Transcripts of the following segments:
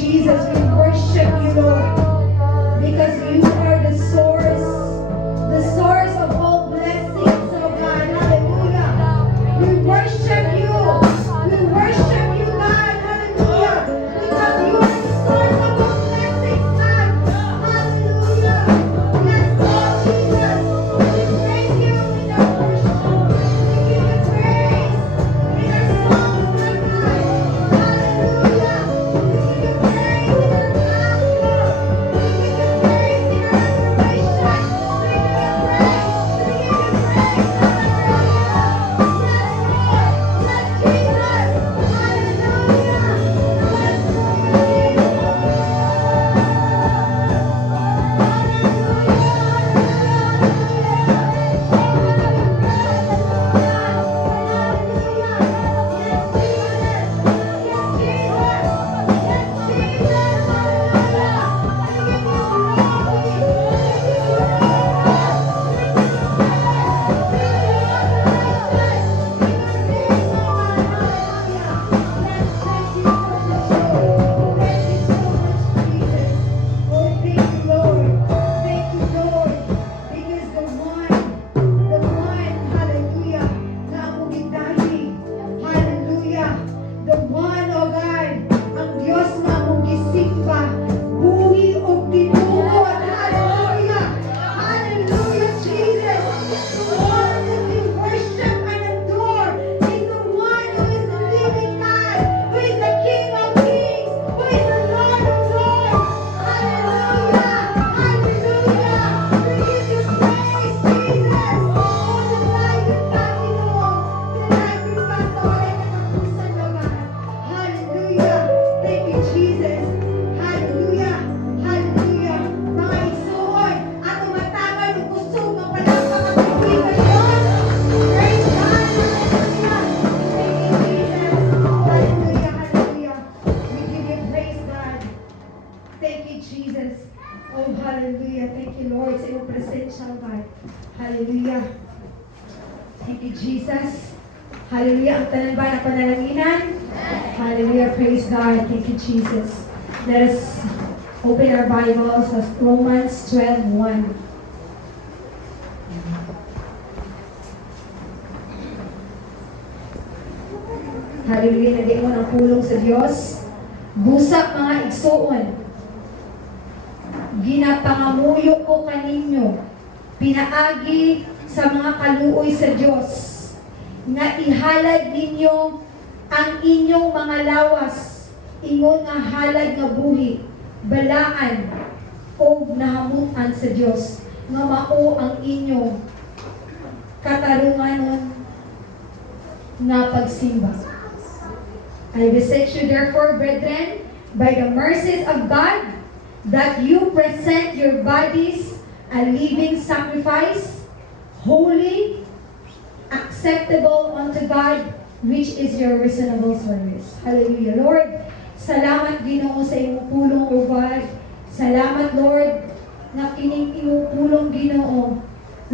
Jesus, we worship you, Lord, because you are the source of all blessings, oh God. Hallelujah. We worship you. We worship you, God. Hallelujah. Because you are the source of all blessings, God. Hallelujah. Yes, Lord Jesus. We praise you in our worship. We give you praise in our songs, my God. Hallelujah. We give you praise in our laughter. We give you praise in our adoration. We give you praise. We give you praise. Hallelujah. Yes, Lord. Yes, Jesus. Hallelujah. Yes, Hallelujah. Thank you, Jesus. Hallelujah. Ang tanan ba na panalangin? Hallelujah. Praise God. Thank you, Jesus. Let us open our Bibles as Romans 12:1. Hallelujah. Nagay mo ng pulong sa Diyos. Busa mga igsoon. Ginapangamuyo ko kaninyo. Pinaagi sa mga kaluoy sa Diyos nga ihalad ninyo ang inyong mga lawas ingon nga halad nga buhi balaan o nahamutan sa Diyos nga mao ang inyong katarunganon nga pagsimba. I beseech you therefore, brethren, by the mercies of God, that you present your bodies a living sacrifice, holy, acceptable unto God, which is your reasonable service. Hallelujah. Lord, salamat Ginoo sa imong pulong, O God. Salamat, Lord, na kining imong pulong, Ginoo.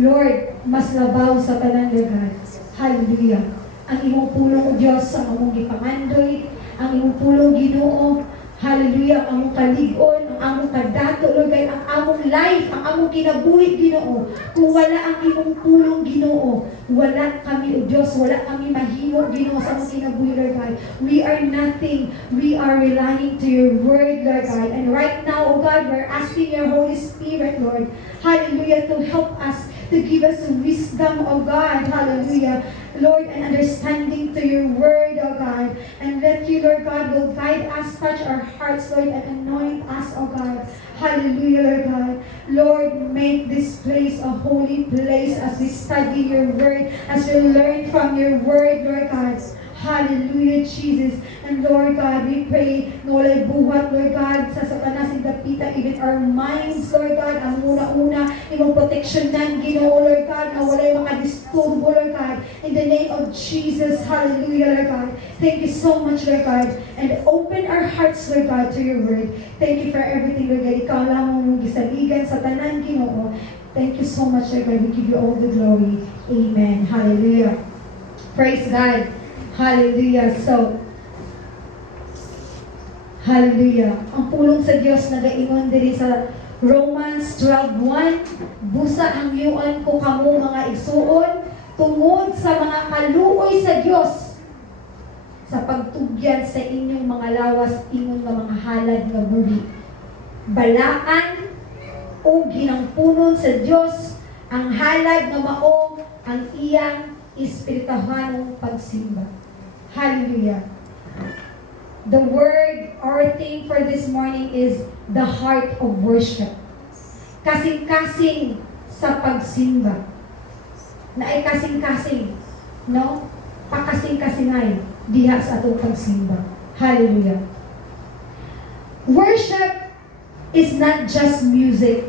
Lord, mas labaw sa tanan, Lord God. Hallelujah. Ang imong pulong, O Diyos, ang among gipangandoy, ang imong pulong, Ginoo. Hallelujah, ang among kalig-on, ang among kadato, Lord God, ang among life, ang among kinabuhi, Ginoo. Kung wala ang imong pulong, Ginoo, wala kami, O Diyos, wala kami mahimo, Ginoo, sa among kinabuhi, Lord God. We are nothing. We are relying to your word, Lord God. And right now, O God, we're asking your Holy Spirit, Lord, hallelujah, to help us, to give us wisdom, O God, hallelujah. Lord, and understanding to your word, O God. And let you, Lord God, will guide us, touch our hearts, Lord, and anoint us, O God. Hallelujah, Lord God. Lord, make this place a holy place as we study your word, as we learn from your word, Lord God. Hallelujah, Jesus. And Lord God, we pray na walay buhat, Lord God, sa satanas and dapita, even our minds, Lord God, ang una-una, imong proteksyonan, Ginoo, Lord God, na walay mga disturbo, Lord God, in the name of Jesus. Hallelujah, Lord God. Thank you so much, Lord God, and open our hearts, Lord God, to your word. Thank you for everything, Lord God. Ikaw lang mong gisaligan sa tanan, Ginoo. Thank you so much, Lord God. We give you all the glory. Amen. Hallelujah. Praise God. Hallelujah. So, Hallelujah. Ang pulong sa Dios nagaingon diri sa Romans 12:1, busa ang yuan ko kamo mga igsuon tungod sa mga kaluoy sa Dios sa pagtugyan sa inyong mga lawas ingon nga mga halad nga buhi. Balaan o ginangpunon sa Dios ang halad nga mao ang iyang espirituhanong pagsimba. Hallelujah. The word or theme for this morning is the heart of worship. Kasing-kasing sa pagsimba. Na ay kasing-kasing, no? Pakasing-kasingay diha sa atong pagsimba. Hallelujah. Worship is not just music.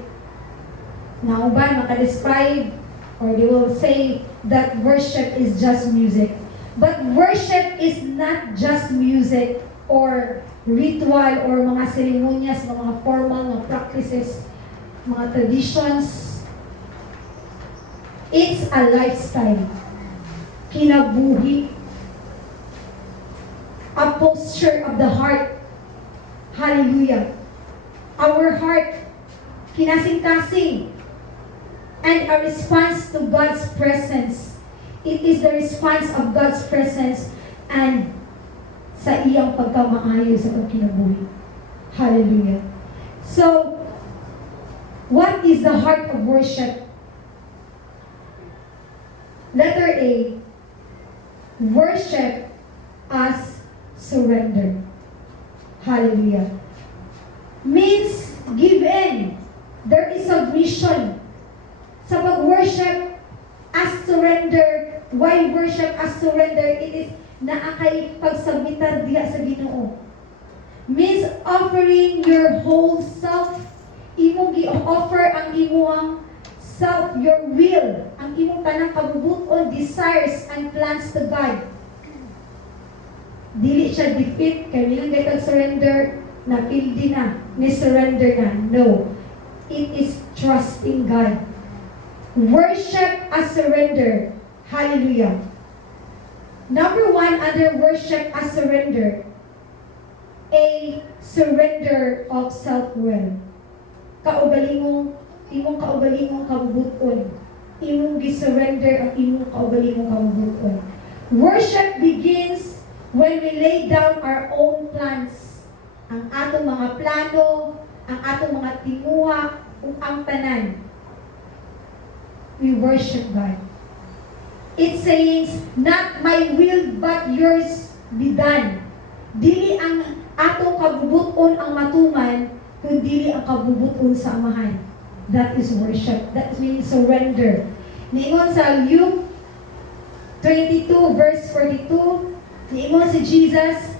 Now, ba maka-describe or they will say that worship is just music. But worship is not just music or ritual or mga seremonyas, mga formal, mga practices, mga traditions. It's a lifestyle. Kinabuhi. A posture of the heart. Hallelujah. Our heart, kinasing-kasing. And a response to God's presence. It is the response of God's presence and sa iyang pagkamaayo sa itong kinabuhi. Hallelujah. So, what is the heart of worship? Letter A, worship as surrender. Hallelujah. Means give in. There is submission. Sa pag-worship as surrender, why worship as surrender? It is naakay pagsubmitar diha sa Ginoo. Means offering your whole self. Imong gi-offer ang imong self, your will, ang imong tanang kabubuton, desires and plans to God. Dili siya defeat, kaya nilang gaytag surrender, na pildi na, ni surrender na. No. It is trusting God. Worship as surrender. Hallelujah. Number 1 under worship as surrender, a surrender of self-will. Kaugalingong, imong kaugalingong kabubuton. Imong gi-surrender ang imong kaugalingong kabubuton. Worship begins when we lay down our own plans. Ang atong mga plano, ang atong mga tinguha, ug ang tanan. We worship God. It says, not my will but yours be done. Dili ang atong kabubuton ang matuman, kung dili ang kabubuton sa Amahan. That is worship. That means surrender. Niingon sa Luke 22 verse 42, niingon si Jesus,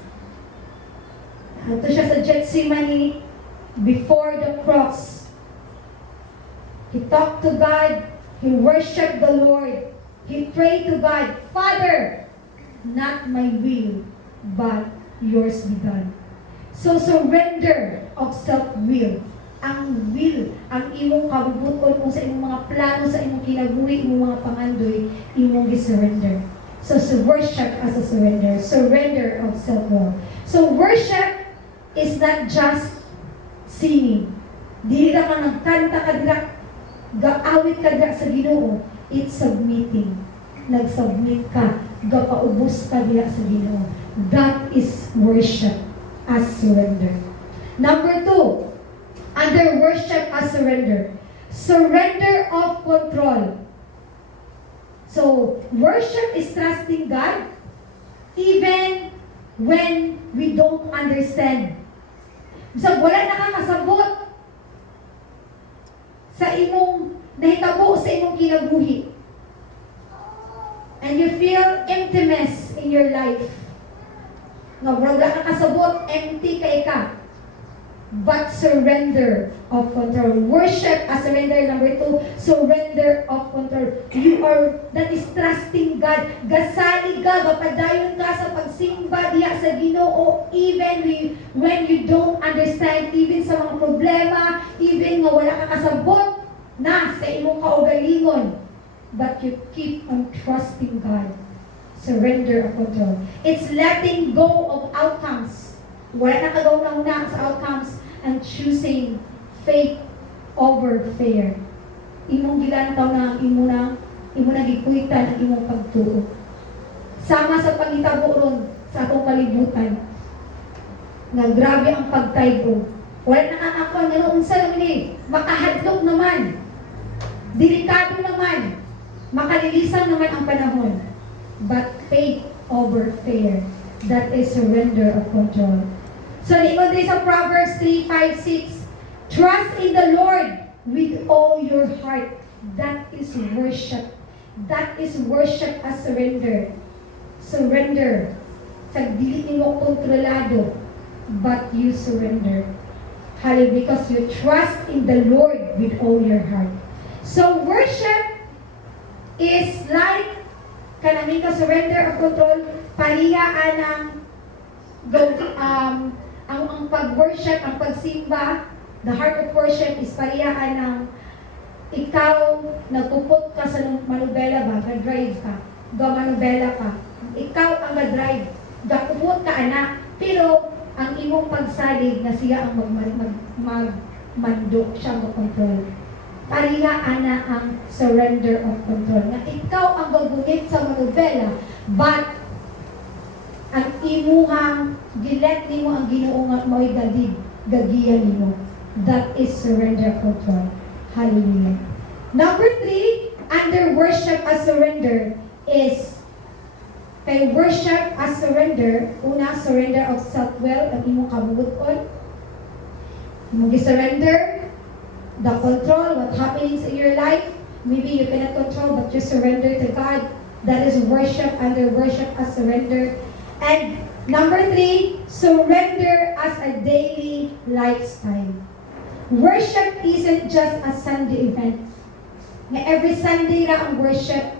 ito siya sa Gethsemane, before the cross. He talked to God, he worshiped the Lord. He prayed to God, Father, not my will, but yours be done. So surrender of self-will. Ang will, ang imong kabubuton kung sa imong mga plano, sa imong kinabuhi, imong mga pangandoy, imong gi-surrender. So worship as a surrender. Surrender of self-will. So worship is not just singing. Dili ra ka nagkanta ka dira, gaawit ka dira sa Ginoo. It's submitting. Nag-submit ka, gapaubos ka diha sa Ginoo. That is worship as surrender. Number 2, under worship as surrender, surrender of control. So, worship is trusting God even when we don't understand. So, wala nakakasabot sa imong nahitabo sa imong kinabuhi. And you feel emptiness in your life. Wala nakakasabot, empty kay ka. But surrender of control. Worship as surrender. Number 2, surrender of control. That is trusting God. Gasali ka, gapadayon ka sa pagsimba diya sa Ginoo, even when you don't understand, even sa mga problema, even nga wala ka kasabot na sa imong kaugalingon. But you keep on trusting God. Surrender of control. It's letting go of outcomes. Wala na kagaw-na sa outcomes and choosing faith over fear. Imong gilantaw na imo na gikuitan ang imong pagtuo. Sama sa pangitabo ron sa atong kalibutan. Nga grabe ang pagtaygo. Wala na ako nga unsa naman makahadlok naman. Delikado naman. Makalilisan naman ang panahon. But faith over fear. That is surrender of control. So, ingon din sa Proverbs 3:5-6, trust in the Lord with all your heart. That is worship. That is worship as surrender. Surrender. Sa dili nimo kontrolado, but you surrender. Hallelujah, because you trust in the Lord with all your heart. So, worship is like kanami ka surrender of control, pariyaan ng ang pag-worship, ang pagsimba, the heart of worship is pariyaan ng ikaw nagpupot ka sa manubela ba, nag-drive ka, manubela ka, ikaw ang nag-drive, gakupot ka anak, pero ang imong pagsalig na siya ang magmando, siya ang mag-control. Pariyaan na ang surrender of control. Na ikaw ang gagunit sa manubela, but ang imuhang gilet nimo ang Ginoo nga mo'y gagiyan nimo. That is surrender control. Hallelujah. Number 3, under worship as surrender is kay worship as surrender. Una, surrender of self-will, ang imong kabubuton. Imong gi-surrender the control, what happenings in your life. Maybe you cannot control, but you surrender to God. That is worship under worship as surrender. And number 3, surrender as a daily lifestyle. Worship isn't just a Sunday event. Na every Sunday ra ang worship.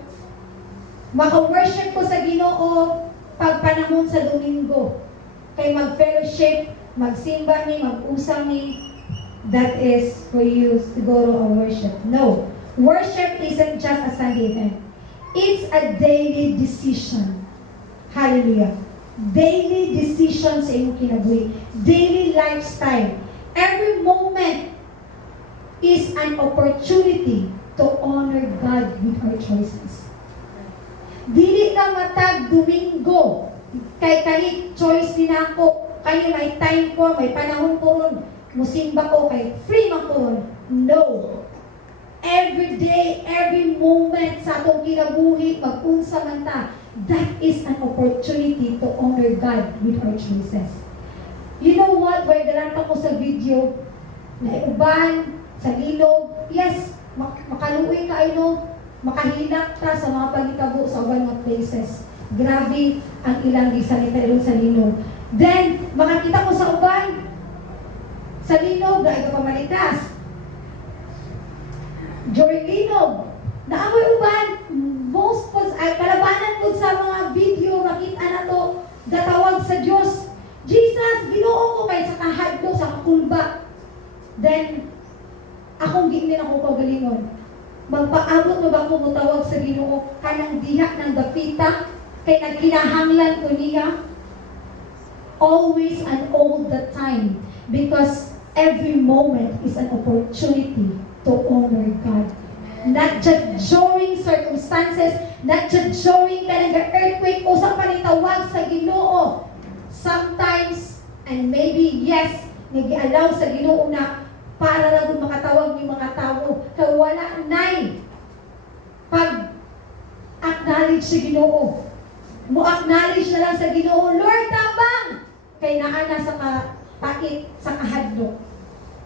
Maka-worship ko sa Ginoo pag panahon sa Domingo. Kay mag-fellowship, magsimba ni, mag-usang ni. That is for you to go to a worship. No. Worship isn't just a Sunday event. It's a daily decision. Hallelujah. Daily decision sa iyong kinabuhi. Daily lifestyle. Every moment is an opportunity to honor God with our choices. Dili na matag Domingo. Kay choice din ako. Kaya may time ko, may panahon ko ron. Musimba ko kay free man ko ron. No. Every day, every moment sa atong kinabuhi, mag-unsa man ta, that is an opportunity to honor God with our choices. You know what? Why galanta ko sa video, na uban, sa lilog, yes, makaluoy ka, makahilak ta sa mga pagitabo sa uban mga places. Grabe ang ilang gisalita ilong sa linog. Then, makakita ko sa uban, sa linog, na ito pamalitas. During linog, naamoy uban, most ay kalabanan ko sa mga video, makita na to, datawag sa Diyos. Jesus, Ginoo ko kay sa kahadlo, sa kakulba. Then, akong ginin ako pagalingon. Magpaabot mo ba ko mutawag sa Ginoo kanang diha ng dapita, kay nagkinahanglan ko niya? Always and all the time. Because every moment is an opportunity to honor God. Not just during circumstances, not just during kanang earthquake o sa panitawag sa Ginoo. Sometimes, and maybe yes, nag-allow sa Ginoo na para lang makatawag ng mga tao. Kaya wala nay pag-acknowledge sa Ginoo. Mo-acknowledge na lang sa Ginoo, Lord, tabang! Kay naana sa kapait, sa kahadlok.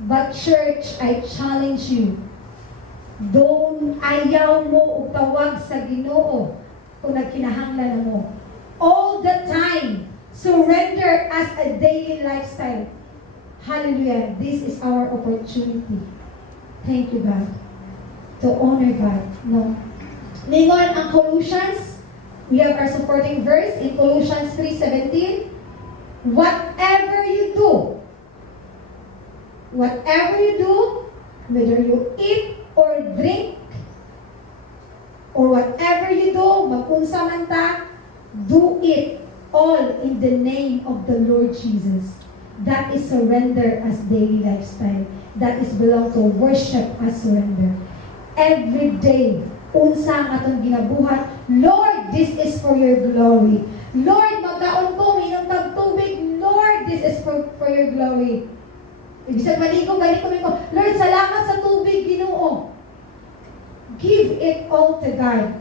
But church, I challenge you. Don't ayaw mo o tawag sa Ginoo kung nagkinahanglan mo. All the time, surrender as a daily lifestyle. Hallelujah. This is our opportunity. Thank you, God. To honor God. No. Ningon ang Colossians, we have our supporting verse in Colossians 3:17. Whatever you do, whether you eat or drink, or whatever you do, magkunsa man ta, do it all in the name of the Lord Jesus. That is surrender as daily lifestyle. That is belong to worship as surrender. Every day, unsa ang atong ginabuhat, Lord, this is for your glory. Lord, magkaon ko, minum kag tubig. Lord, this is for your glory. Ibig sabihin, balik ko, Lord, salamat sa tubig, Ginoo. Give it all to God.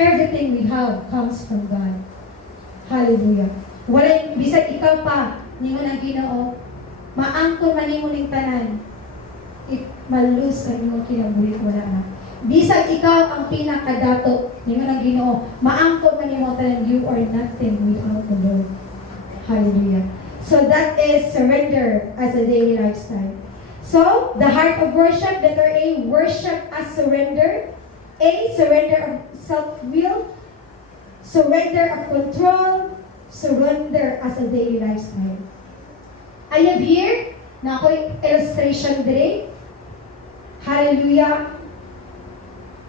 Everything we have comes from God. Hallelujah. Wala, bisag ikaw pa, ningon ang Ginoo, maangkon man nimo ning tanan. If malus ang imong kinabuhi, wala na. Bisag ikaw ang pinakadato, ningon ang Ginoo, maangkon man nimo tanan, you are nothing without the Lord. Hallelujah. So that is surrender as a daily lifestyle. So, the heart of worship, letter A, worship as surrender. A, surrender of self-will. Surrender of control. Surrender as a daily lifestyle. I have here, na ako'y illustration today. Hallelujah.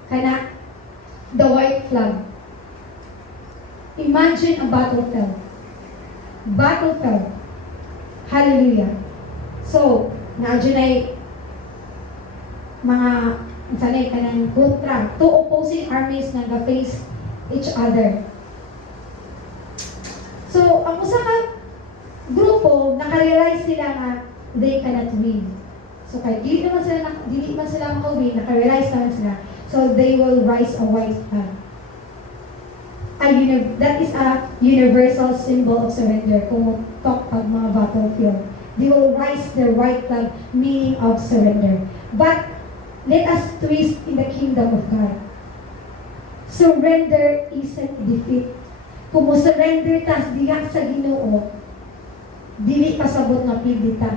Kana, the white flag. Imagine a battlefield. Battlefield. Hallelujah. So, na-adyan ay mga sanay ka ng kontra. Two opposing armies na ga-face each other. So, ang usa ka grupo, nakarealize sila nga they cannot win. So, kahit dili man sila maka-win, nakarealize naman sila. So, they will rise a white flag. That is a universal symbol of surrender. Kung talk pag mga battlefield, they will rise the white flag, meaning of surrender. But let us twist in the kingdom of God. Surrender isn't defeat. Kung mo surrender tas diha sa Ginoo, dili pasabot nga pildita.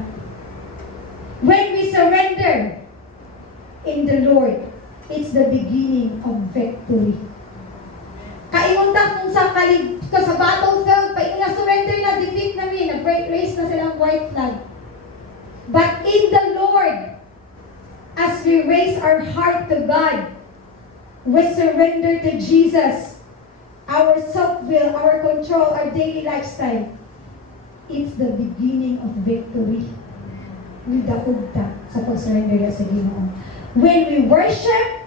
When we surrender in the Lord, it's the beginning of victory. Kainguntak kung sa sa battlefield, paingon na surrender na, defeat na mi, nag-raise na silang white flag. But in the Lord, as we raise our heart to God, we surrender to Jesus, our self-will, our control, our daily lifestyle. It's the beginning of victory. Nidakugta sa pag-surrender sa Ginoo. When we worship,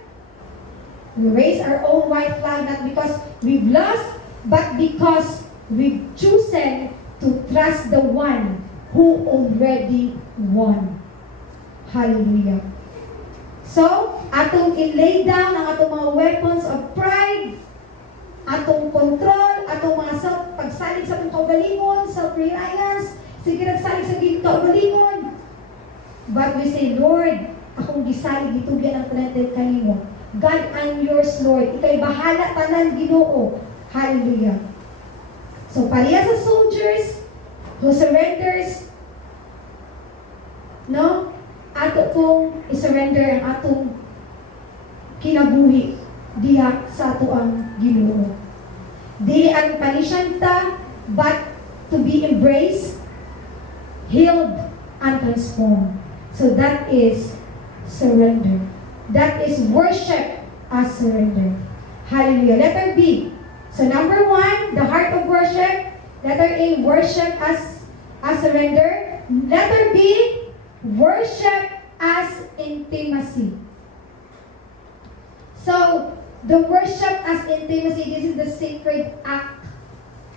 we raise our own white flag, not because we've lost, but because we've chosen to trust the one who already won. Hallelujah. So, atong i-lay down ang atong mga weapons of pride, atong control, atong mga pagsalig sa atong kaugalingon, self-reliance, sige nagsalig sa kaugalingon. But we say, Lord, akong gisalig, itugyan ang talented kanimo. God, I'm yours, Lord. Ika'y bahala tanan, Ginoo. Hallelujah. So, pareha sa soldiers who surrenders, no? Ato pong i-surrender ang atong kinabuhi diha sa ato ang Ginoo. Dili ang panisyan ta, but to be embraced, healed, and transformed. So that is surrender. That is worship as surrender. Hallelujah. Letter B. So number 1, the heart of worship. Letter A, worship as surrender. Letter B, worship as intimacy. So, the worship as intimacy, this is the sacred act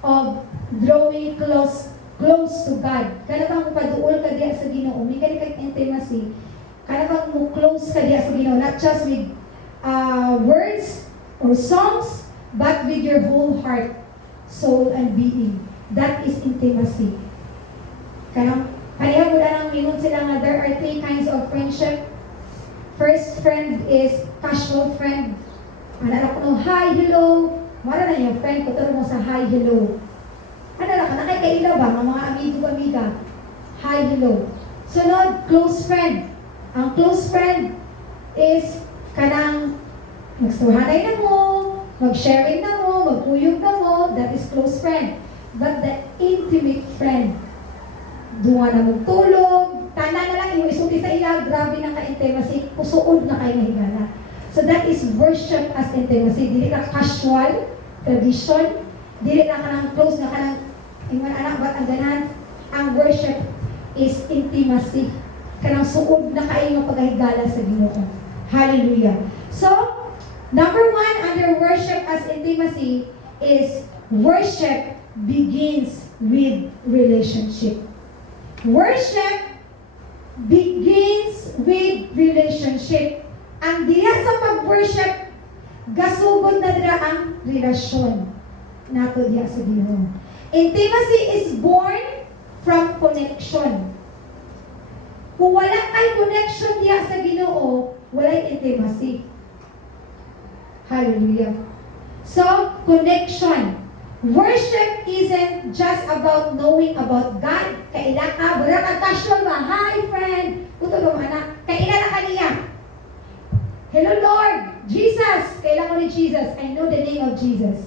of drawing close to God. Kana bang paduol ka diya sa Ginoo, may kay intimacy. Kana bang mo close ka diya sa Ginoo, not just with words or songs, but with your whole heart, soul, and being. That is intimacy. Kaya mo lang mingon sila nga there are 3 kinds of friendship. First friend is casual friend. Ano ko no, hi, hello. Mara na yung friend ko, turo mo sa hi, hello. Ano na ka, nakikaila ba, mga amigo-amiga? Hi, hello. Sunod, close friend. Ang close friend is kanang magsuhanay na mo, mag-sharing na mo, magkuyog na mo, that is close friend. But the intimate friend, duwa na magtulog, tana na lang yung isulti sa ila, grabe na ka-intimacy, pusuod na kayo higala. So that is worship as intimacy. Dili ka casual, tradition, dili na ka ng close na ka ng ingon anak, ba't ang ganan? Ang worship is intimacy. Kanang suod na kayo nga paghigala sa Ginoo. Hallelujah. So, number one under worship as intimacy is worship begins with relationship. Worship begins with relationship. Ang diya sa pag-worship, gasugod na dira ang relasyon nato diya sa Ginoo. Intimacy is born from connection. Kung wala kay connection diya sa Ginoo, walay intimacy. Hallelujah. So, connection. Worship isn't just about knowing about God. Kaila ka, bara ka casual ba? Hi, friend. Kuto ba anak? Kaila na kaniya. Hello, Lord. Jesus. Kaila ko ni Jesus. I know the name of Jesus.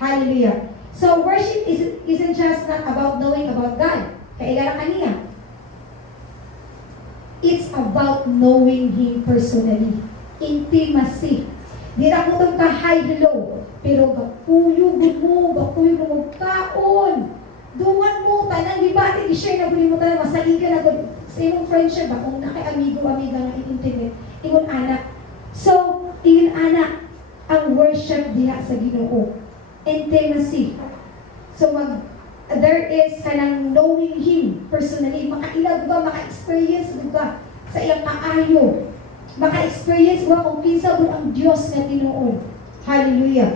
Hallelujah. So, worship isn't just not about knowing about God. Kaila na kaniya. It's about knowing Him personally. Intimacy. Di na ko itong ka-hi, hello. Pero bakuyog mo kaon. Dungan mo, tanang ibati, i-share na guli mo tanang, masaligan na guli. Sa imong friendship ba, kung amiga nga in-internet, ingon anak. So, ingon anak, ang worship diha sa Ginoo. Intimacy. So, there is kanang knowing Him personally. Makailag ba, maka-experience ba sa iyang kaayo. Maka-experience ba kung kinsa mo ang Diyos na tinuod. Hallelujah.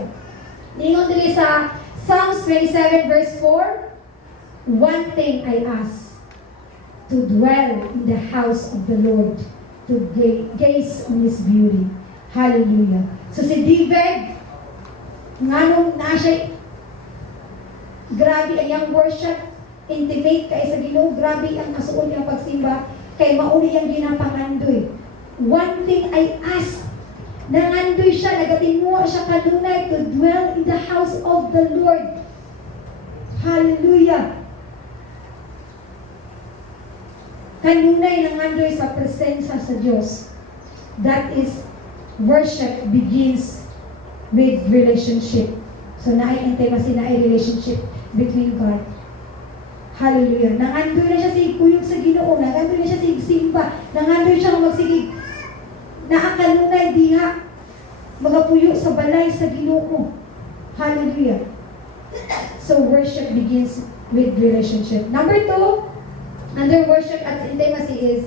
Ningon dili sa Psalms 27 verse 4, one thing I ask, to dwell in the house of the Lord, to gaze on His beauty. Hallelujah. So si David, nganong na siya, grabe ang iyang worship, intimate kay sa Ginoo, grabe ang kasuon niyang pagsimba, kay mauli ang ginapangandoy. One thing I ask, nangandoy siya, nagatinguha siya kanunay to dwell in the house of the Lord. Hallelujah. Kanunay nangandoy sa presensya sa Diyos. That is, worship begins with relationship. So, naay intimacy, naay relationship between God. Hallelujah. Nangandoy na siya sa ikuyog sa Ginoo, nangandoy na siya sa igsimba, nangandoy siya kung magsigig naakanunay diha magapuyo sa balay sa Ginoo. Hallelujah. So worship begins with relationship. Number 2, under worship at intimacy is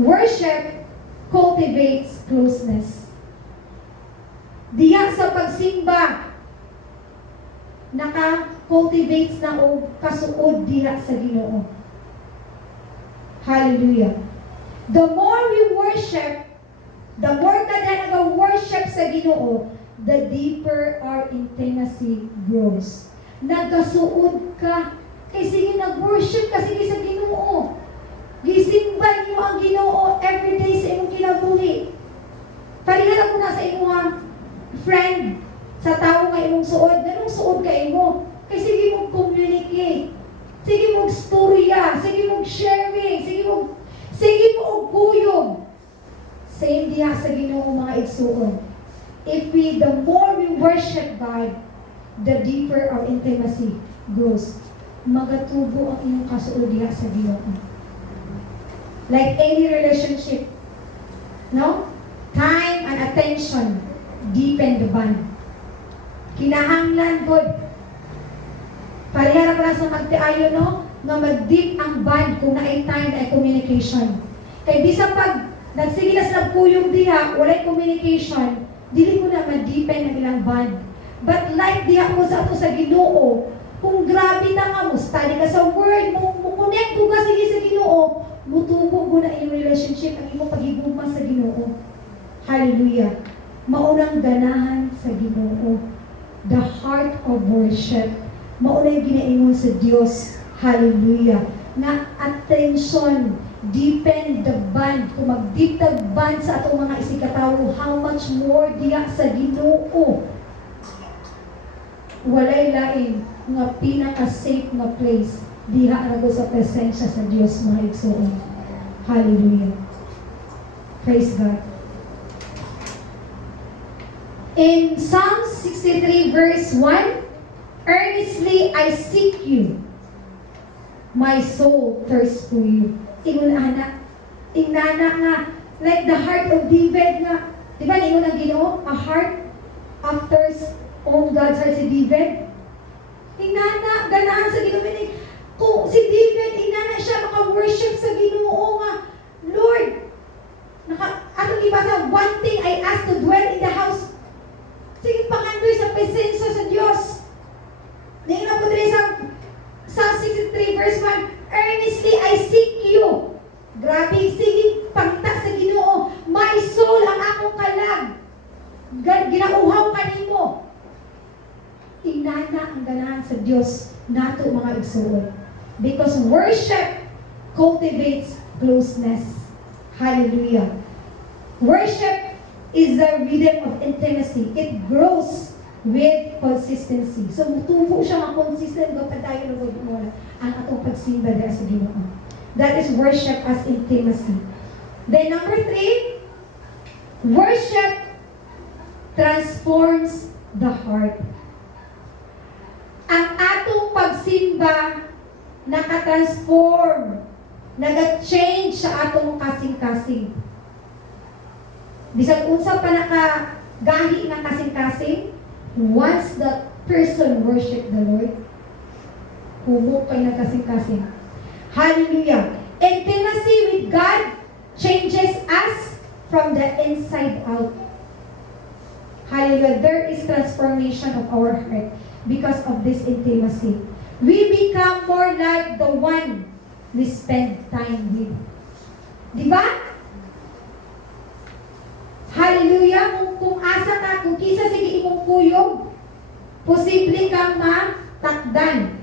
worship cultivates closeness. Diha sa pagsimba naka-cultivates na o kasuod diha sa Ginoo. Hallelujah. The more we worship, the more ka na nag-worship sa Ginoo, the deeper our intimacy grows. Nagkasuod ka. Kay sige nag-worship ka sige sa Ginoo. Gisimba niyo ang Ginoo everyday sa imong kinabuhi. Palihan ako na sa imong friend, sa tao nga imong suod. Ganong suod ka imo. Kay sige mong communicate. Sige mong storya. Sige mong sharing. Sige mong kuyog. Same diha sa Ginoo mga igsuon. The more we worship God, the deeper our intimacy grows. Magatubo ang inyong kasuod diha sa Ginoo. Like any relationship, no? Time and attention deepen the bond. Kinahanglan pod. Parehara para sa magtiayo, no? Nga mag-deep ang bond kung naay time na communication. Kay di sa pag nagsige na sa puyong diha, walay communication, dili mo na ma-deepen ang ilang bond. But like diha mo sa ato sa Ginoo, kung grabe na nga mo, study ka sa word, mo-connect ko ka sige sa Ginoo, mutubo mo na yung relationship, ang imong pagigugma sa Ginoo. Hallelujah. Maunang ganahan sa Ginoo. The heart of worship. Maunang ginaingon sa Dios. Hallelujah. Na attention, deepen the bond. Kung mag-deep the bond sa atong mga isikatawo, how much more diya sa Ginoo. Walay lain nga pinaka-safe na place diha arago sa presensya sa Dios mga igsoon. Hallelujah. Praise God. In Psalm 63 verse 1, earnestly I seek you. My soul thirsts for you. Ingon anak, inana nga, like the heart of David nga. Di ba, ingon ang Ginoo, a heart after own God's heart si David? Inana, ganaan sa Ginoo. Kung si David, inana siya maka-worship sa Ginoo nga, Lord, atong ibasa, one thing I ask to dwell in the house. Sige, pangandoy sa presensya sa Diyos. Ngayon na po rin sa Psalm 63 verse 1, earnestly I seek you. Grabe, sige, pangita sa Ginoo. My soul ang akong kalag. Ginauhaw ka nimo. Inana ang ganahan sa Diyos nato mga igsuon. Because worship cultivates closeness. Hallelujah. Worship is the rhythm of intimacy. It grows with consistency. So, mutubo siya consistent kapag tayo mo ang atong pagsimba dahil sa Ginoo. That is worship as intimacy. Then number 3, worship transforms the heart. Ang atong pagsimba nakatransform, nag-change sa atong kasing-kasing. Bisag unsa pa nakagahi ng kasing-kasing, once the person worship the Lord, humok kay ng kasing-kasing. Hallelujah! Intimacy with God changes us from the inside out. Hallelujah! There is transformation of our heart because of this intimacy. We become more like the one we spend time with. Diba? Hallelujah! Kung asa ka, kung kisa sige imong kuyog, posible kang matakdan.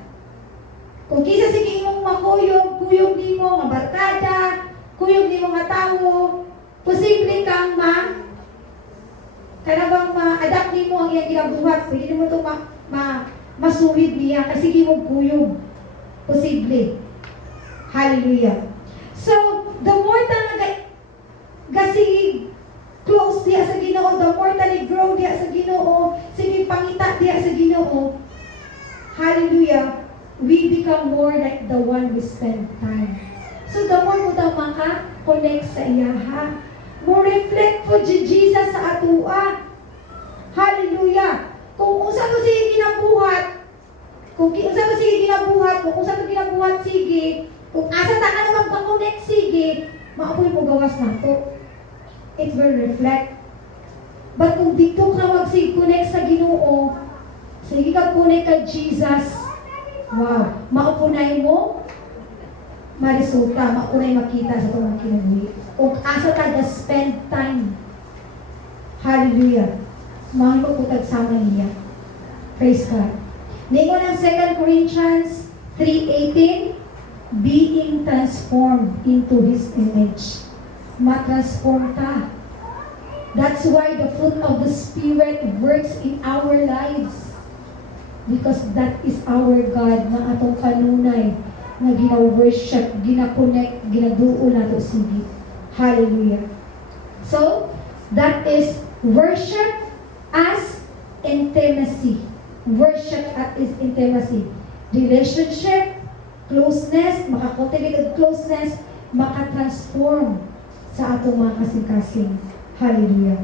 Kung kisa sige imong makuyog, kuyog nimo nga barkada, kuyog nimo nga tawo, posible kang kanabang ma-adapt nimo ang iyang ginabuhat. Pwede mo ito masuwid niya kasi sige mong kuyog. Posible. Hallelujah. So, the more talaga kasi close diya sa Ginoo, the more tali grow diya sa Ginoo, sige pangita diya sa Ginoo. Hallelujah. We become more like the one we spend time. So the more mo daw maka-connect sa iya, ha? Mo reflect po Jesus sa atua. Hallelujah. Kung usa to sige ginabuhat, kung usa to sige ginabuhat, kung usa to ginabuhat sige, kung asa ta ka na magka-connect sige, maapoy mo gawas na to. It will reflect. But kung dito ka mag-connect sa Ginoo, sige ka connect kay Jesus, wow, maupunay mo, marisulta, maupunay makita sa itong kinabuhi. Kung asa ka spend time, hallelujah, mga ipagputag sama niya. Praise God. Ningon ang 2 Corinthians 3:18, being transformed into His image. Matransform ka. That's why the fruit of the Spirit works in our lives. Because that is our God na atong kanunay na gina-worship, gina-connect, ginaduo nato sige. Hallelujah. So, that is worship as intimacy. Worship as is intimacy. Relationship, closeness, makakultivate of closeness, makatransform sa atong mga kasing-kasing. Hallelujah.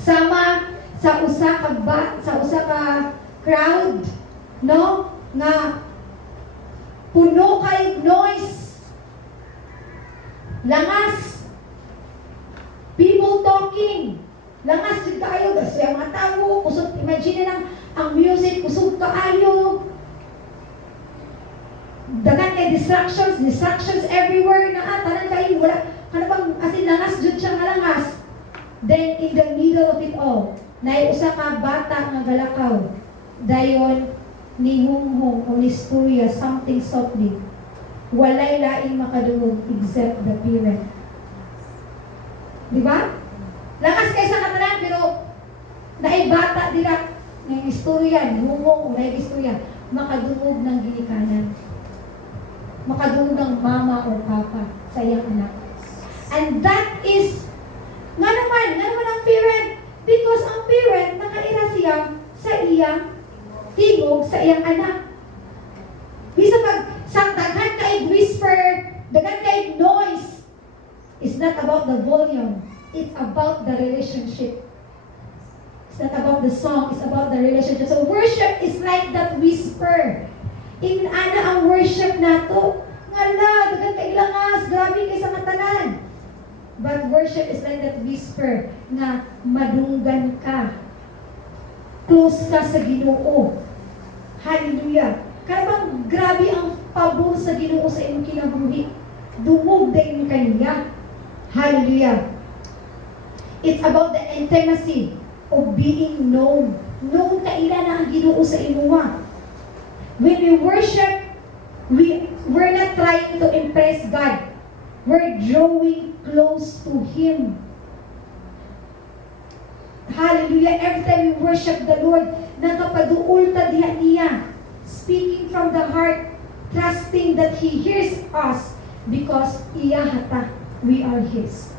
Sama sa usa ka crowd, no? Nga puno kay noise. Langas. People talking. Langas jud kaayo kasi ang mga tawo, kusog imagine lang ang music kusog kaayo. Dagan kay distractions everywhere na tanan kayo wala kanabang asin langas jud siya nga langas. Then in the middle of it all, naay usa ka bata nga galakaw. Dayon ni hunghong o ni istorya something softly. Walay laing makadungog except the parent. Di ba? Langas kay sa katanan pero naay bata dira ng istorya, ni hunghong o naay istorya makadungog ng ginikanan. Makadungog ng mama o papa sa iyang anak. And that is nga naman ang parent, because ang parent nakaira siya sa iyang tingog sa iyang anak. Bisa pag sa daghan ka kay whisper, dagan kay noise. It's not about the volume. It's about the relationship. It's not about the song. It's about the relationship. So worship is like that whisper. Ana ang worship nato. Ngala, dagan kay langas, grabe kay sa matanan. But worship is like that whisper na madunggan ka. Close ka sa Ginoo. Hallelujah. Kaya bang grabe ang pabor sa Ginoo sa imong kinabuhi. Dungog din mo kaniya. Hallelujah. It's about the intimacy of being known. Known ka ila na ang Ginoo sa imuha. When we worship, we're not trying to impress God. We're drawing close to Him. Hallelujah. Every time we worship the Lord, nakapaduol ta diha niya. Speaking from the heart, trusting that He hears us because iya hata, we are His.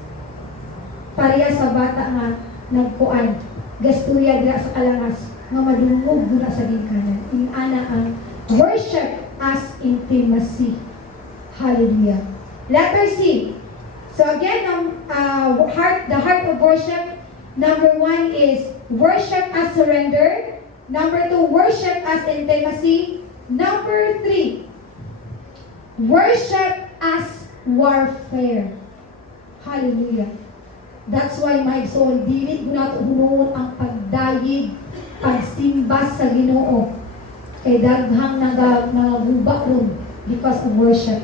Pareha sa bata nga nagkuan, gastuya diha sa kalangas, nga madungog dula sa ginkanan. Inana ang worship as intimacy. Hallelujah. Letter C. So again, the heart of worship, number 1 is worship as surrender. Number 2, worship as intimacy. Number 3, worship as warfare. Hallelujah. That's why my soul, dili ko nato hunuon ang pagdayig, pagsimba sa Ginoo. Kay daghang nagaguba ron because of worship.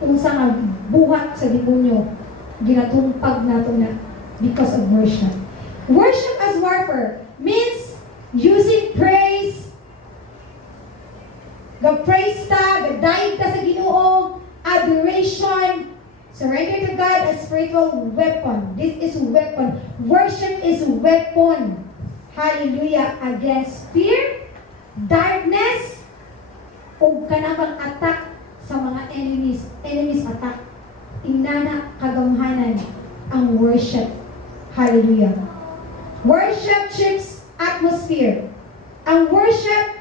Unsa nga buhat sa demonyo, ginatumpag nato na because of worship. Worship as warfare means using praise. Praise ta, gadaig ka sa Ginoo, adoration, surrender to God as spiritual weapon. This is weapon. Worship is weapon. Hallelujah. Against fear, darkness, o kanabang attack sa mga enemies attack. Inana kagamhanan ang worship. Hallelujah. Worship shifts atmosphere. Ang worship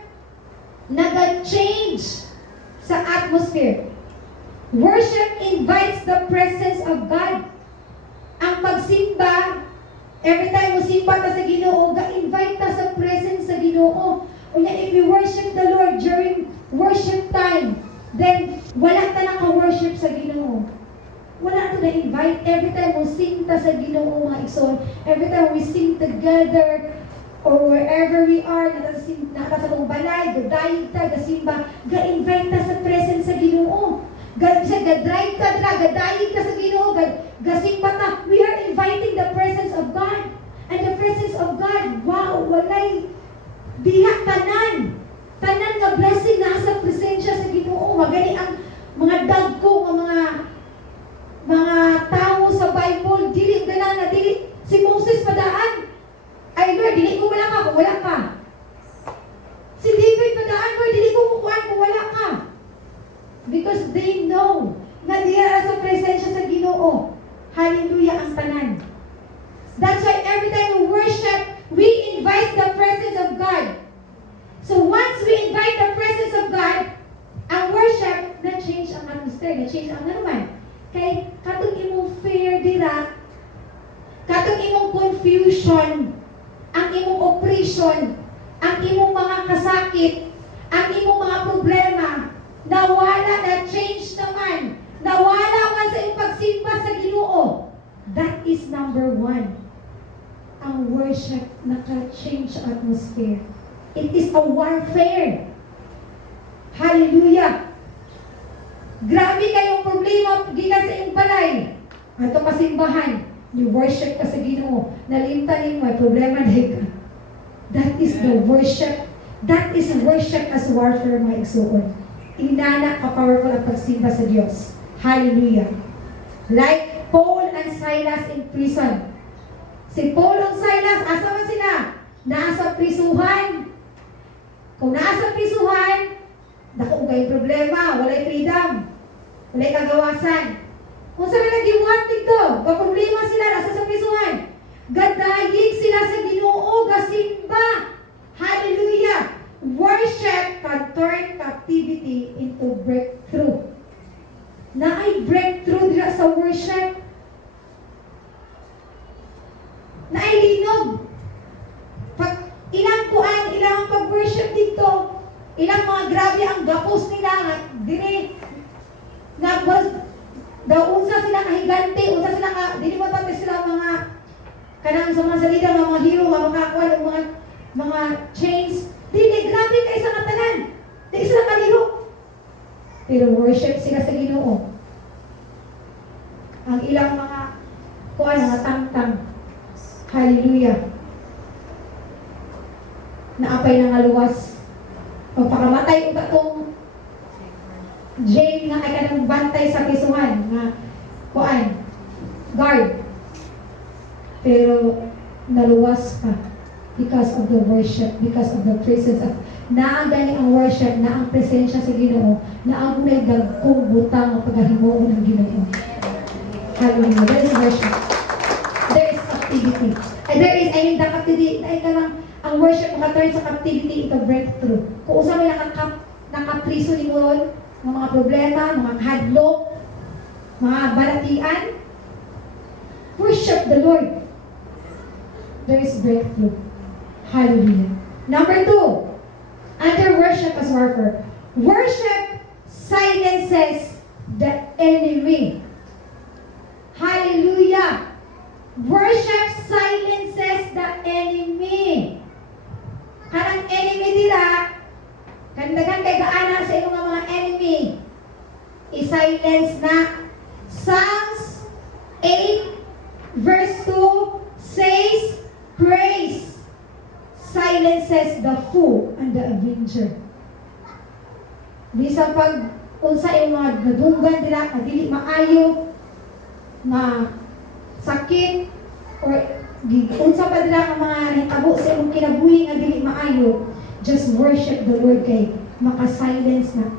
nag-change sa atmosphere. Worship invites the presence of God. Ang pagsimba, every time mo simba ta sa Ginoo, ga-invite ta sa presence sa Ginoo. Unya, if we worship the Lord during worship time, then wala ta naka-worship sa Ginoo. Wala ta na-invite. Every time mo sing ta sa Ginoo, mga igsoon, every time we sing together, or wherever we are, nasa loob balay, gadaig ta, gasimba, ga-invite ta sa presence sa Ginoo. Ga-drive ka dra, gadaig ka sa Ginoo, gasimba ta. We are inviting the presence of God. And the presence of God, wow, walay diha tanan. Tanan nga blessing na sa presensya sa Ginoo. Magani ang mga dagko, mga tao sa Bible, dili ganana, dili si Moses padaan. Ay Lord, dili ko wala ka kung wala ka. Si David padaan, Lord, dili ko kukuan kung wala ka. Because they know na diya sa presensya sa Ginoo. Hallelujah ang tanan. That's why every time we worship, we invite the presence of God. So once we invite the presence of God, ang worship, na-change ang atmosphere, na-change ang naman. Kay katong imong fear dira, katong imong confusion, ang imong oppression, ang imong mga kasakit, ang imong mga problema, nawala, na-change naman, nawala man sa iyong pagsimba sa Ginoo. That is number 1. Ang worship naka-change atmosphere. It is a warfare. Hallelujah. Grabe kayong problema gikan sa iyong balay. Ato kasimbahan, you worship ka sa Ginoo. Nalimtanin mo, may problema dahil ka. That is the worship. That is worship as warfare, mga igsuon. Inana ka-powerful ang pagsimba sa Diyos. Hallelujah. Like Paul and Silas in prison. Si Paul and Silas, asa man sila? Nasa prisuhan. Kung nasa prisuhan, dako kay problema, walay freedom, walay kagawasan. Kung saan nag-iwan dito, problema sila, nasa sa prisuhan. Gadayig sila sa Ginoo, gasimba. Hallelujah. Worship can turn captivity into breakthrough. kanang sa mga salida nga mga hero nga makakuha ng mga chains, dili grabe kay sa katanan. Di sila kalihok. Pero worship sila sa Ginoo. Ang ilang mga kuan nga tangtang. Hallelujah. Naapay na nga luwas. Pagpakamatay ko katong Jane nga ay kanang bantay sa pisuhan nga kuan guard. Pero naluwas pa because of the worship, because of the presence of naagani ang worship, na ang presensya sa Ginoo, na ang unay dagkong butang ang paghimuon ng Ginoo. Hallelujah. That is worship. There is captivity. There is, the captivity, ay kanang ang worship maka-turn sa captivity into breakthrough. Kung usa may nakapriso ni mo ron, ng mga problema, mga hadlok, mga balatian, worship the Lord. There is breakthrough. Hallelujah. Number 2, under worship as warfare. Worship silences the enemy. Hallelujah. Worship silences the enemy. Kanang enemy nila, kandagan kay gaana sa inyong mga enemy, i-silence na. Psalms 8 verse 2 says, praise silences the fool and the avenger. Bisa pag unsa yung mga nadunggan nila, dili maayo, na sakit, or unsa pa nila ang mga nahitabo sa imong kinabuhi nga dili maayo, just worship the Lord kay maka-silence na.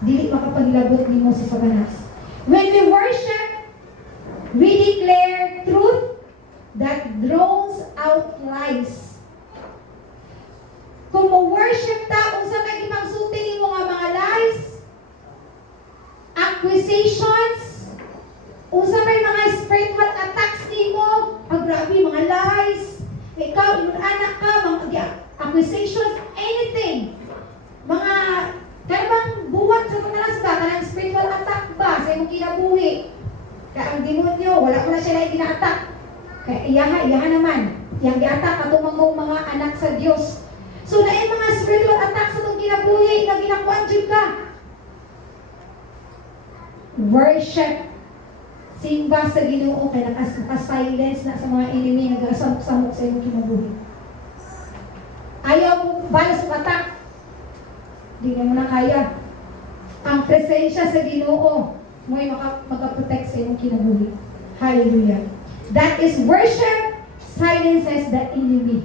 Dili makapaglabot nimo sa Satanas. When we worship, we declare truth that drowns out lies. Kung mo-worship ta, unsa may gipagsulti nimo nga mga lies, accusations, unsa may mga spiritual attacks nimo, grabe mga lies, ikaw, yung anak ka, mga accusations, anything, mga kanang buwan sa Satanas ba, kanang spiritual attack ba sa imong kinabuhi, kaya ang demonyo, wala mo na siya na gina-attack, kaya iyaha naman, yang gi-attack atong mga anak sa Dios. So na yung mga spiritual attacks sa itong kinabuhi na ginakuan dyan ka. Worship. Simba sa Ginoo kay naka-silence na sa mga enemy na nagasamok-samok sa iyong kinabuhi. Ayaw mo balas ng attack. Hindi mo na kaya. Ang presensya sa Ginoo mo'y makaprotect sa iyong kinabuhi. Hallelujah. That is worship silences the enemy.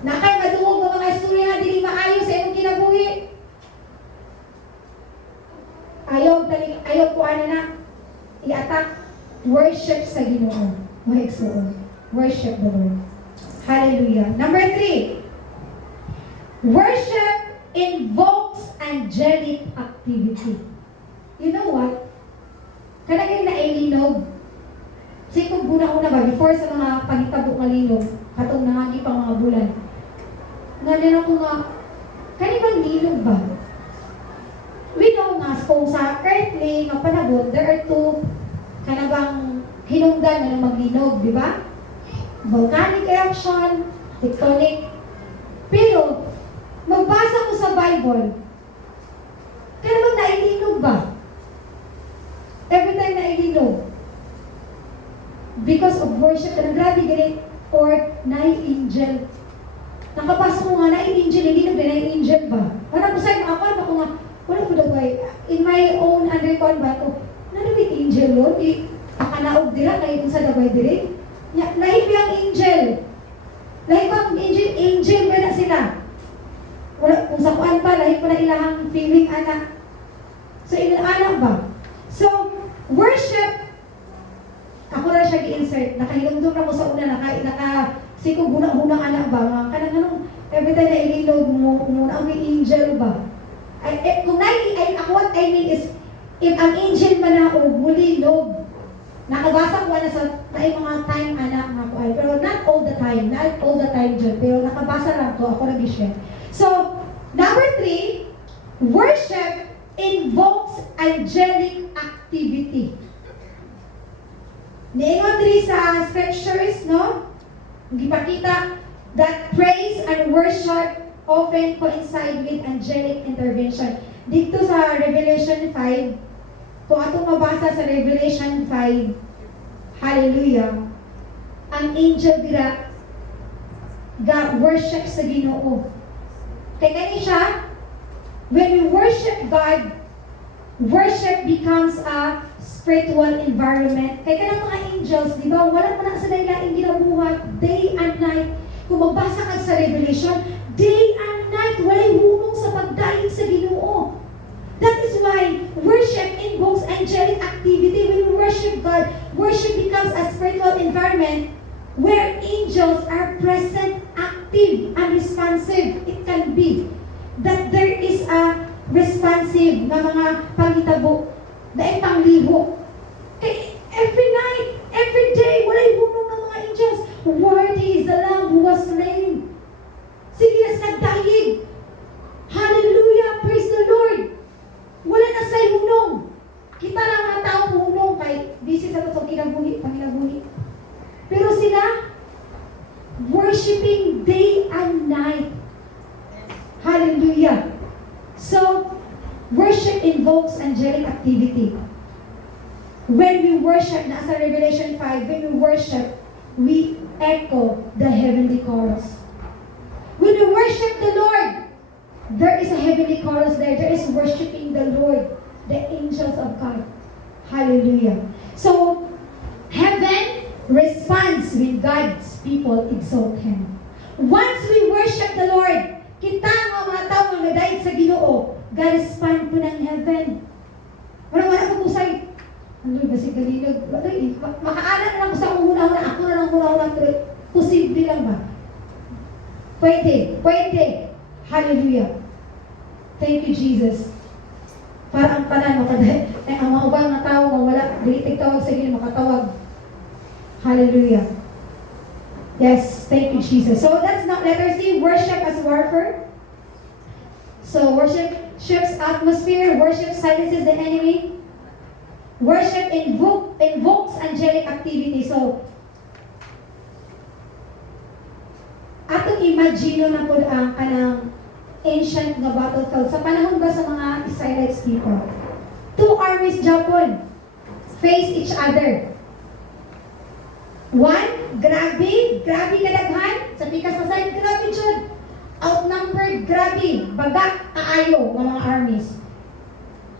Nakay madungog ng mga istorya na dili maayo sa iyong kinabuhi. Ayaw po na i-attack. Worship sa Ginoo. Mahigsuon. Worship the Lord. Hallelujah. Number 3. Worship invokes angelic activity. You know what? Kanagay na ilinog. Kasi kung una ba, before sa mga panitabo nga linog, katong nangagi pang mga bulan, ngayon ako nga, kanibang linog ba? We know nga, kung sa earthly nga panabot, there are two kanabang hinungdan na maglinog, di ba? Volcanic eruption, tectonic. Pero, magbasa ko sa Bible, kanabang nailinog ba? Every time nailinog. Because of worship, kanang grabe ganit, or nai-angel. Nakapasok ko nga, nai-angel, hindi na nai-angel ba? Parang ko sa'yo, ako nga, wala ko dagway. In my own undercon ba ko, nanawit angel lo? Di, nakanaog dira, kayo kung sa dagway diri. Lahi ang angel. Lahi ang angel ba na sila? Wala, kung sa kuan pa, lahi pa na ilahang feeling anak. So, anak ba? So, worship, ako na siya gi-insert. Nakahilumdum na ko sa una, sikong hunang anak ba? Mga kanang every time na ililog mo, ang angel ba? Kung what I mean is, if ang angel man na muli log, nakabasa ko na sa mga time anak nga ko ay, pero not all the time dyan, pero nakabasa lang to, ako nag-share. So, number 3, worship invokes angelic activity. Niingon diri sa scriptures, no? Gipakita that praise and worship often coincide with angelic intervention. Dito sa Revelation 5, kung atong mabasa sa Revelation 5, hallelujah, ang angel dira ga-worship sa Ginoo. Kaya kani siya, when we worship God, worship becomes a spiritual environment. Kaya kanang mga angels, di ba, wala pa na sa daylaing ginabuhat, day and night. Kung magbasa ka sa Revelation, day and night, walay humong sa pagdaing sa Ginoo. That is why worship invokes angelic activity. When we worship God, worship becomes a spiritual environment where angels are present, active, and responsive. It can be that there is a responsive na mga panghitabo, dahil panglibo. Eh, every night, every day, walay humong ng mga angels. Worthy is the Lamb who was slain. Sige, nagdahig. Hallelujah, praise the Lord. Wala na sa'y hunong. Kita lang mga taong hunong kay busy sa itong panginabuhi. Pero sila, worshiping day and night. Hallelujah. So, worship invokes angelic activity. When we worship, nasa Revelation 5, when we worship, we echo the heavenly chorus. When we worship the Lord, there is a heavenly chorus there. There is worshiping the Lord, the angels of God. Hallelujah. So, heaven responds when God's people exalt Him. Once we worship the Lord, kita ang mga tao nga nagdayeg sa Ginoo, God respond po ng heaven. Wala ko kusay. Ano ba si Galilag? Makaanan na lang sa una-una. Ako na lang una-una. Posible lang ba? Pwede. Hallelujah. Thank you, Jesus. Para ang panan, ang mga ubang na tao, wala, dilitig tawag sa Ginoo, makatawag. Hallelujah. Yes, thank you, Jesus. So that's not letter C, worship as warfare. So worship shifts atmosphere, worship silences the enemy. Worship invokes angelic activity. So, atong imagine na po ang kanang ancient nga battlefield. Sa panahon ba sa mga Israelites people? Two armies Japan face each other. One, grabe kadaghan. Sa pikas na side, grabe jud. Outnumbered, grabe, bagak, kaayo ng mga armies.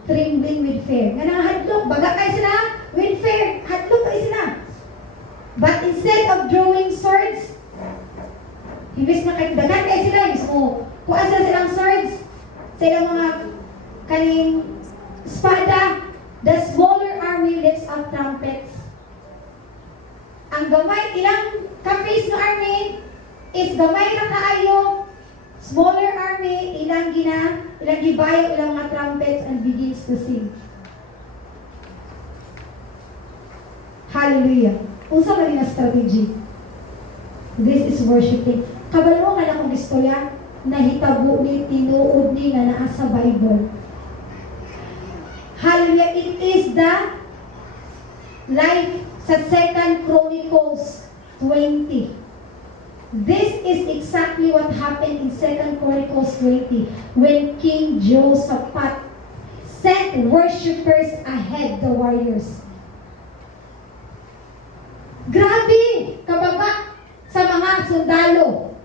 Trembling with fear. Nga hadlok, bagak kayo sila, with fear, hadlok kayo sila. But instead of drawing swords, imbis na kayo, dagan kayo sila, imbis mo, kuha sila silang swords, sa ilang mga kaning espada, the smaller army lifts up trumpets. Ang gamay, ilang ka-face na army is gamay na kaayo, smaller army, ilang gibayo, ilang mga trumpets and begins to sing. Hallelujah. Unsa man nga strategy? This is worshiping. Kabalo nga na kong istorya, nahitabo ni, tinuod ni nga naa sa Bible. Hallelujah. It is the life sa 2 Chronicles 20. This is exactly what happened in 2 Chronicles 20 when King Jehoshaphat sent worshippers ahead the warriors. Grabe! Kababa sa mga sundalo.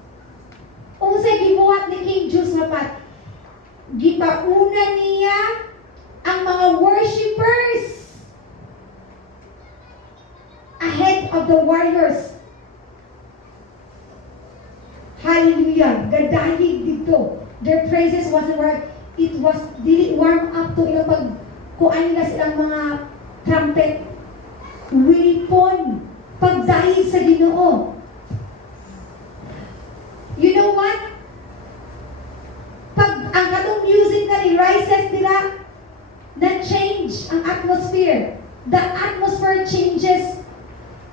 Unsay gibuhat ni King Jehoshaphat? Gipauna niya ang mga worshippers ahead of the warriors. Hallelujah. Gadahig dito. Their praises wasn't warm. It was dili warm up to ilang pagkuan nila silang mga trumpet. Weapon. Pagdahig sa Ginoo. You know what? Pag ang katong music na rises nila, na-change ang atmosphere. The atmosphere changes.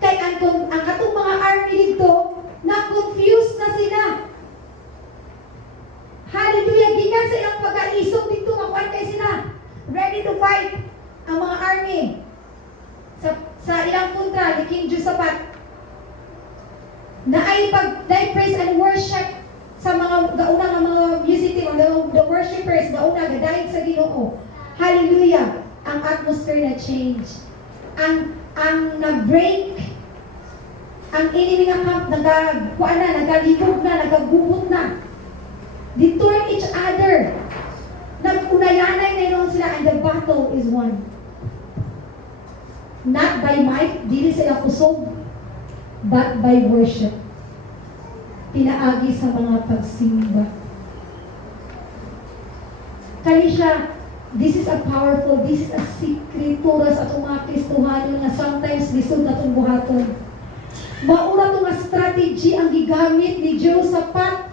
Kay ang katong mga army dito, na-confused na sila. Hallelujah! Gikan sa ilang pag-aisog dito, makuan kayo sila. Ready to fight ang mga army. Sa ilang kontra, ni King Josaphat na ay praise and worship sa mga gauna nga mga music team, the worshipers gauna gadaig sa Ginoo. Hallelujah. Ang atmosphere na change. Ang nag-break, ang enemy nga camp nagalibog na, nagagubot na. They turn each other. Nag-unayanay na yun sila and the battle is won. Not by might, dili sila kusog, but by worship. Pinaagi sa mga pagsimba. Kani siya, this is a powerful, this is a sikritura sa itong mga Kristohanon na sometimes lisod na itong buhaton. Mauna itong strategy ang gigamit ni Josaphat